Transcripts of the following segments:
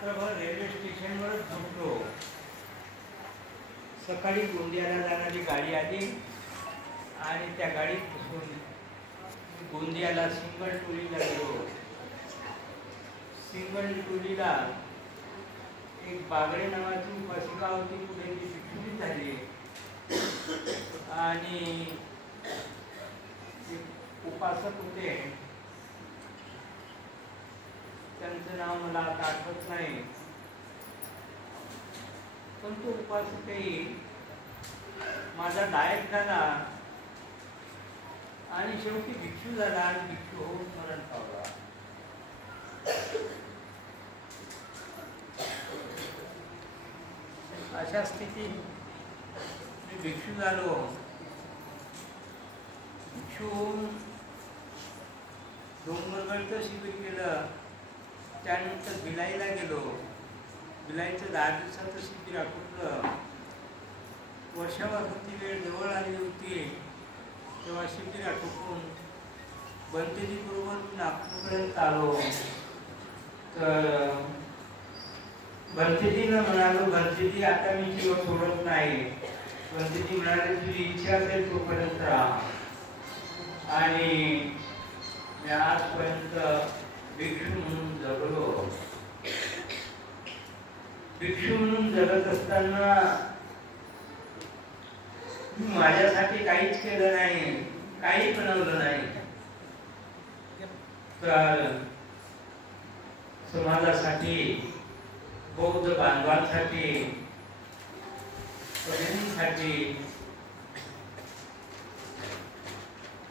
रात्रभर रेल्वे स्टेशनवरच झोपलो. सकाळी गोंदियाला जाणारी गाडी आली आणि त्या गाडीत बसून गोंदियाला सिंगल टोलीला गेलो. सिंगल टोलीला एक बागडे नावाची उपासिका होती, पुढे ती भिक्षुणी झाली आणि उपासक होते, त्यांचं नाव मला आता आठवत नाही, पण तो उपासकही माझा नायक झाला आणि शेवटी भिक्षू झाला आणि भिक्षू होऊन मरण पावला. अशा स्थितीत मी भिक्षू झालो. भिक्षू होऊन डोंगरगडचं शिबिर केलं. त्यानंतर भिलाईला गेलो. भिलाईचं 10 दिवसाचं शिबिर आटोपलं. वर्षावासाची वेळ जवळ आली होती तेव्हा शिबिर आटोपून बनतेजीबरोबर नागपूरपर्यंत आलो. तर बनतेजीला म्हणालो, बनतेजी आता मी जीव सोडत नाही. बनतेजी म्हणाले, तुझी इच्छा असेल तोपर्यंत राहा. आणि मी आजपर्यंत भिक्षू म्हणून जगलो. भिक्षू म्हणून जगत असताना मी माझ्यासाठी काहीच केलं नाही, काही बनवलं नाही. तर समाजासाठी, बौद्ध बांधवांसाठी, साठी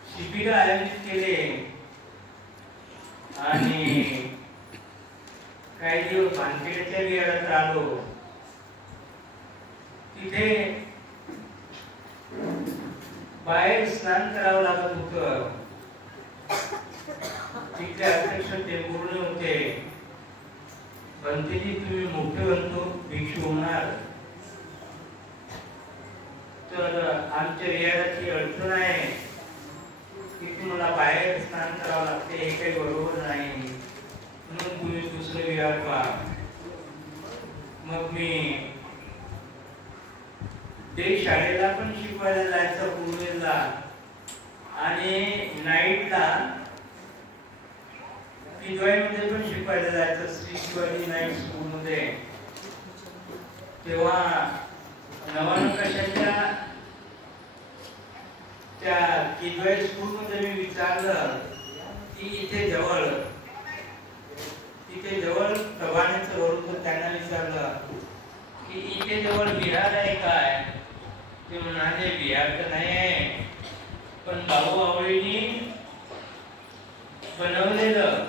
शिबिर आयोजित केले आणि काही दिवस भानखेड्याच्या विहारात आलो. तिथे बाहेर स्नान करावं लागत होतं. तिथे अध्यक्ष टेंभुर्णे होते. बनतेजी, तुम्ही मोठे बनतो भिक्षू होणार, तर आमच्या विहाराची अडचण आहे की तुम्हाला बाहेर स्नान करावं लागते, हे काही बरोबर नाही, म्हणून तुम्ही दुसरं विहार पहा. मग मी ते शाळेला पण शिकवायला जायचं पूर्वेला आणि नाईटला किदवाईमध्ये पण शिकवायला जायचं, श्री शिवाजी नाईट स्कूलमध्ये. तेव्हा नवानकाशाच्या त्या किदवाई स्कूलमध्ये मी विचारलं की इथे जवळ प्रभानेचं वरून त्यांना विचारलं की इथे जवळ विहार आहे काय? ते म्हणाले, विहार तर नाही आहे, पण बाबू आवळीनी बनवलेलं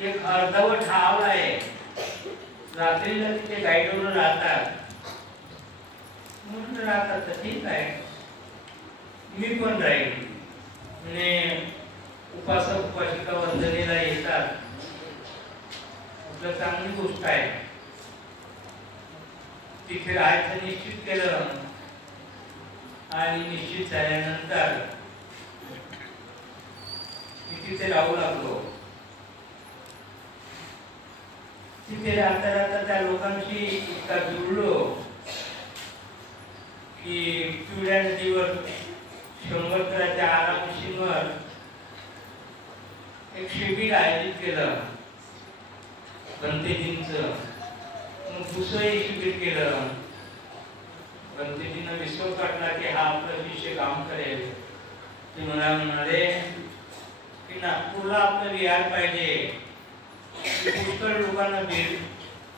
एक अर्धवट ठाव आहे, रात्रीला तिथे गाईडवर राहतात. म्हणून राहतात तर ठीक आहे, मी पण राहील. म्हणजे उपासक उपासिका वंदनेला येतात, आपलं चांगली गोष्ट आहे. तिथे राहायचं निश्चित केलं आणि निश्चित झाल्यानंतर मी तिथे राहू लागलो. तिथे राहता राहता त्या लोकांशी इतका जुळलो की पिवळ्या नदीवर शंभरकराच्या आरामशीवर एक शिबिर आयोजित केलं बनतेजींचं. मग दुसरंही शिबिर केलं. बनतेजीनं विश्वास वाटला की हा आपला शिष्य काम करेल. ते मला म्हणाले की नागपूरला आपलं विहार पाहिजे. पुष्कळ लोकांना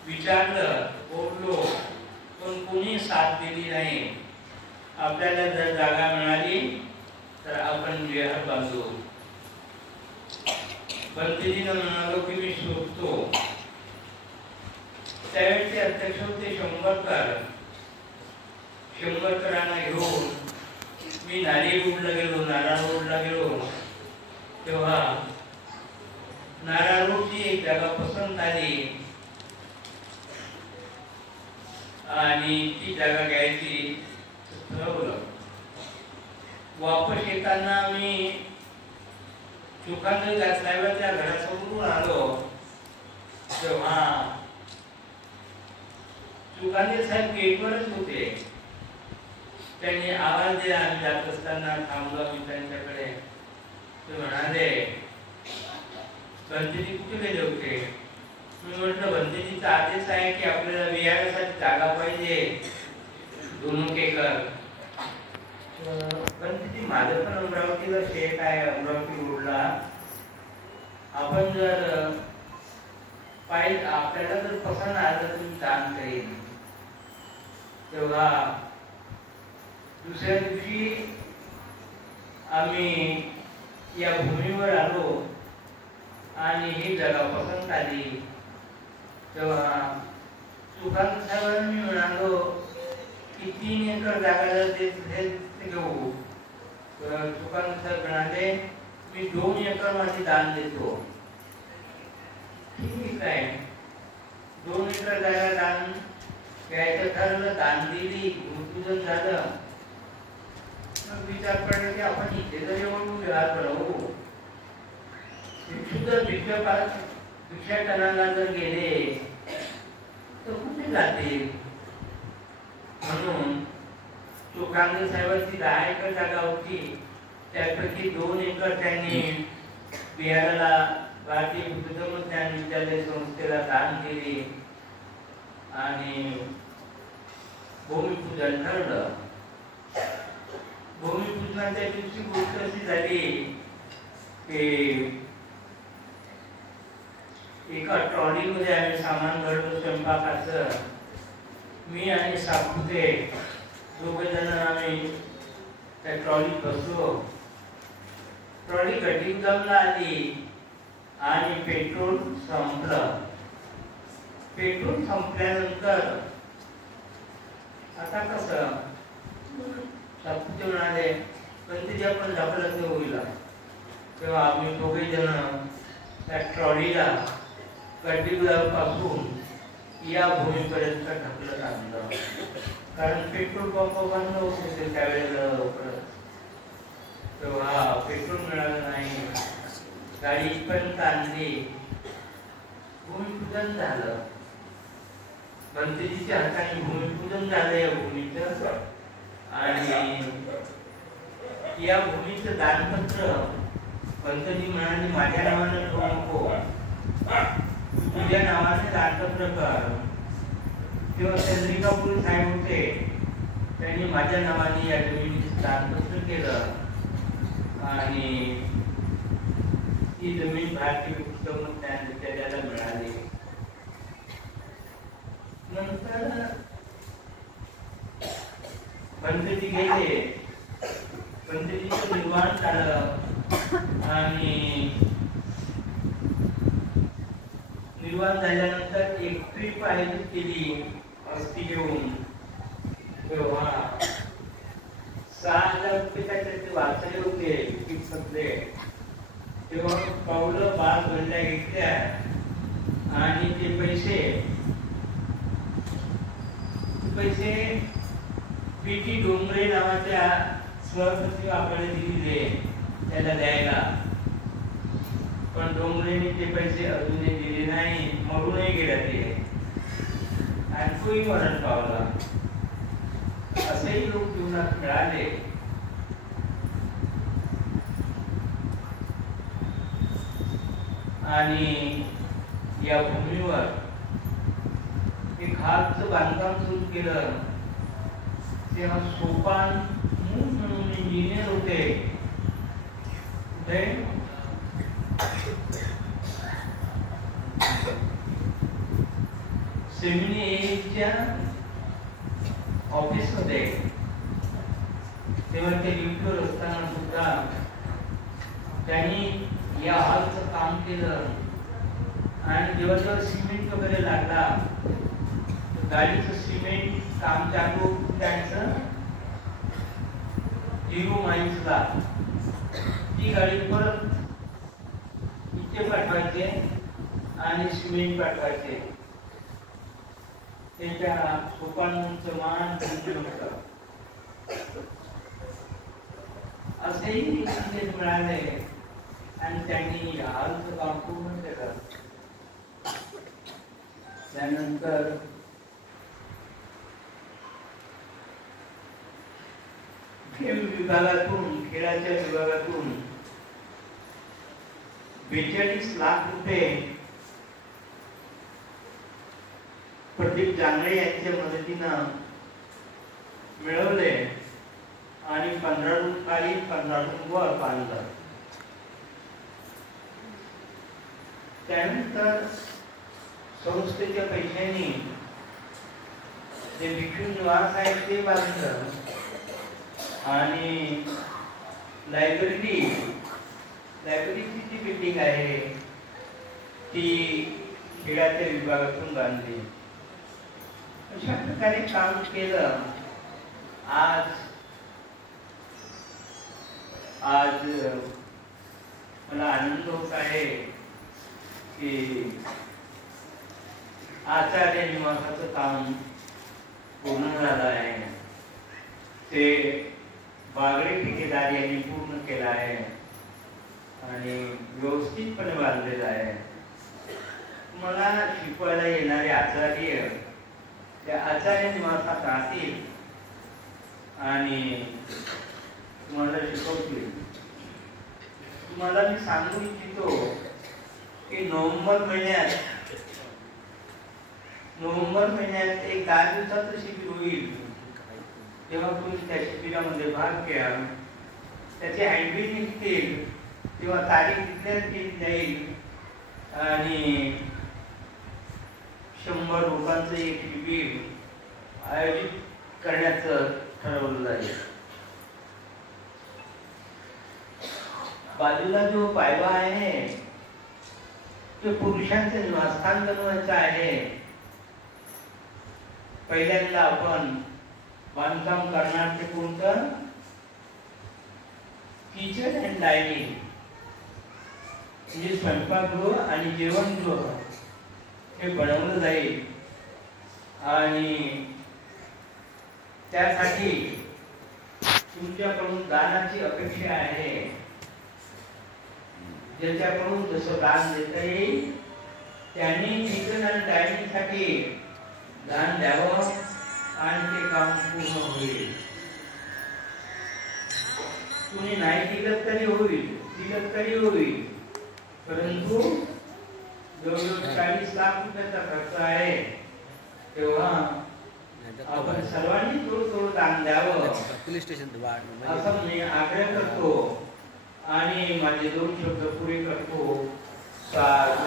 विचारलं, बोललो, पण कोणी साथ दिली नाही. आपल्याला जर जागा मिळाली तर आपण विहार बांधू. बनतेजीनं म्हणालो की मी शोधतो. त्यावेळेचे अध्यक्ष होते शंभरकरांना घेऊन मी नारायण रोडला गेलो. तेव्हा नारायण रोडची एक जागा पसंत आली आणि ती जागा घ्यायची ठरवलं. वापस येताना मी चुकांना साहेबांच्या घरासमोरून आलो तेव्हा चुकांदे साहेब गेटवरच होते. त्यांनी आवाज दिला. आम्ही जात असताना थांबलो मी त्यांच्याकडे. ते म्हणाले बंदीजी कुठे गेले होते? मी म्हटलं बंदीजीचा आदेश आहे की आपल्याला विहारासाठी जागा पाहिजे 2 एकर. बंदीजी माझं पण अमरावतीला शेत आहे, अमरावती रोडला. आपण जर पाहिजे आपल्याला जर पसंत आलं तर मी दान करेन. तेव्हा दुसऱ्या दिवशी आम्ही या भूमीवर आलो आणि ही जागा पसंत आली. तेव्हा सुकांत साहेबांनी मी म्हणालो की 3 एकर जागा जर ते घेऊ. सुकांत साहेब म्हणाले मी 2 एकर माझी दान देतो. ठीक आहे, 2 एकर जागा दान घ्यायचं ठरवलं. दान दिली, भूमिपूजन झालं. विचार पडला की आपण इथे जर येऊन विहार बनवू, जर भिक्षाटनाला जर गेले तर कुठे जातील. म्हणून सुकांदे साहेबांची 10 एकर जागा होती. त्यापैकी 2 एकर त्यांनी विहाराला भारतीय बुद्ध ज्ञान विद्यालय संस्थेला दान केली आणि भूमिपूजन ठरलं. भूमिपूजनाच्या दिवशी गोष्ट अशी झाली की एका ट्रॉलीमध्ये आम्ही सामान भरलो स्वयंपाकाचं. मी आणि सापुते 2 जण आम्ही त्या ट्रॉलीत बसलो. ट्रॉली गड्डीगोदामला आली आणि पेट्रोल संपलं. पेट्रोल संपल्यानंतर आता कसं सापुते म्हणाले पण ते आपण ढकलत नाही होईल. तेव्हा आम्ही 2 जण त्या ट्रॉलीला गड्डीगोदामपासून या भूमीपर्यंत ढकलत आणलं. कारण पेट्रोल पंप बंद होते त्यावेळेला. तेव्हा पेट्रोल मिळालं नाही. गाडी इथपर्यंत आणली. भूमिपूजन झालं. बंदीजीच्या हाताने भूमिपूजन झालं या भूमीचं. आणि या भूमीचं दानपत्र बंदीजी म्हणाले माझ्या नावाने ठेवू नको, तुझ्या नावाने दानपत्र कर. तेव्हा चंद्रिकापूर साहेब होते, त्यांनी माझ्या नावाने या जमिनीचं दानपत्र केलं आणि ती जमीन भारतीय बुद्ध ज्ञान विद्यालयाला मिळाली. नंतर बंदीजी गेले. बंदीजीचं निर्वाण झालं आणि निर्वाण झाल्यानंतर एक ट्रिप आयोजित केली अस्थी घेऊन. तेव्हा 6,000 रुपये त्याचे वाचले होते तिकीटमधले. तेव्हा पावलं बाग बनल्या घेतल्या आणि ते पैसे पीटी डोंगरे नावाच्या सहसचिव आपल्याला दिले त्याला द्यायला. पण डोंगरेने ते पैसे अजूनही दिले नाही. मरूनही गेला ते आणि तोही मरण पावला. असेही लोक जीवनात मिळाले. आणि या भूमीवर एक हातचं बांधकाम सुरू केलं. तेव्हा सोपान म्हणून इंजिनियर होते. सेमिनीच्या ऑफिस मध्ये तेव्हा ते ड्युटीवर असताना सुद्धा त्यांनी या हॉलचं काम केलं. आणि जेव्हा जेव्हा सिमेंट वगैरे लागला गाडीचं सिमेंट काम चालू त्यांचं हिरो माइन्सला ती गाडी परत इथे पाठवायचे आणि सिमेंट पाठवायचे. त्यांच्या सोपानांचं मान होतं. असेही संदेश मिळाले आणि त्यांनी हालचं काम पूर्ण केलं. त्यानंतर खेळाच्या विभागातून 42 लाख रुपये प्रदीप जांगळे यांच्या मदतीनं मिळवले आणि 15 रूम खाली 15 रूम वर बांधलं. त्यानंतर संस्थेच्या पैशांनी जे भिक्षू निवास आहे ते बांधलं आणि लायब्ररीची जी बिल्डिंग आहे ती खेळाच्या विभागातून बांधली. अशा प्रकारे काम केलं. आज मला आनंद होत आहे की आचार्य निवासाचं काम पूर्ण झालं आहे. ते बागडे ठेकेदार यांनी पूर्ण केलं आहे आणि व्यवस्थितपणे बांधलेलं आहे. मला शिकवायला येणारे आचार्य त्या आचार्य निवासात राहतील आणि तुम्हाला शिकवतील. तुम्हाला मी सांगू इच्छितो की नोव्हेंबर महिन्यात एक 10 दिवसाचं शिबिर होईल. तेव्हा तुम्ही त्या शिबिरामध्ये भाग घ्या. त्याचे हँडबिल निघतील तेव्हा तारीख तिथल्याच केली जाईल आणि 100 लोकांचं एक शिबिर आयोजित करण्याचं ठरवलं जाईल. बाजूला जो पायवा आहे ते पुरुषांचे निवासस्थान बनवायचं आहे. पहिल्यांदा आपण बांधकाम करणार ते कोणतं? किचन अँड डायनिंग म्हणजे स्वयंपाकगृह आणि जेवणगृह हे बनवलं जाईल आणि त्यासाठी तुमच्याकडून दानाची अपेक्षा आहे. ज्याच्याकडून जसं दान देता येईल त्यांनी किचन आणि डायनिंग साठी दान द्यावं आणि ते काम पूर्ण होईल. तुम्ही नाही दिलं तरी होईल, परंतु जवळजवळ 40 लाख रुपयाचा खर्च आहे. तेव्हा आपण सर्वांनी थोडं दान द्यावं असं मी आग्रह करतो आणि माझे 2 शब्द पुरे करतो. साधू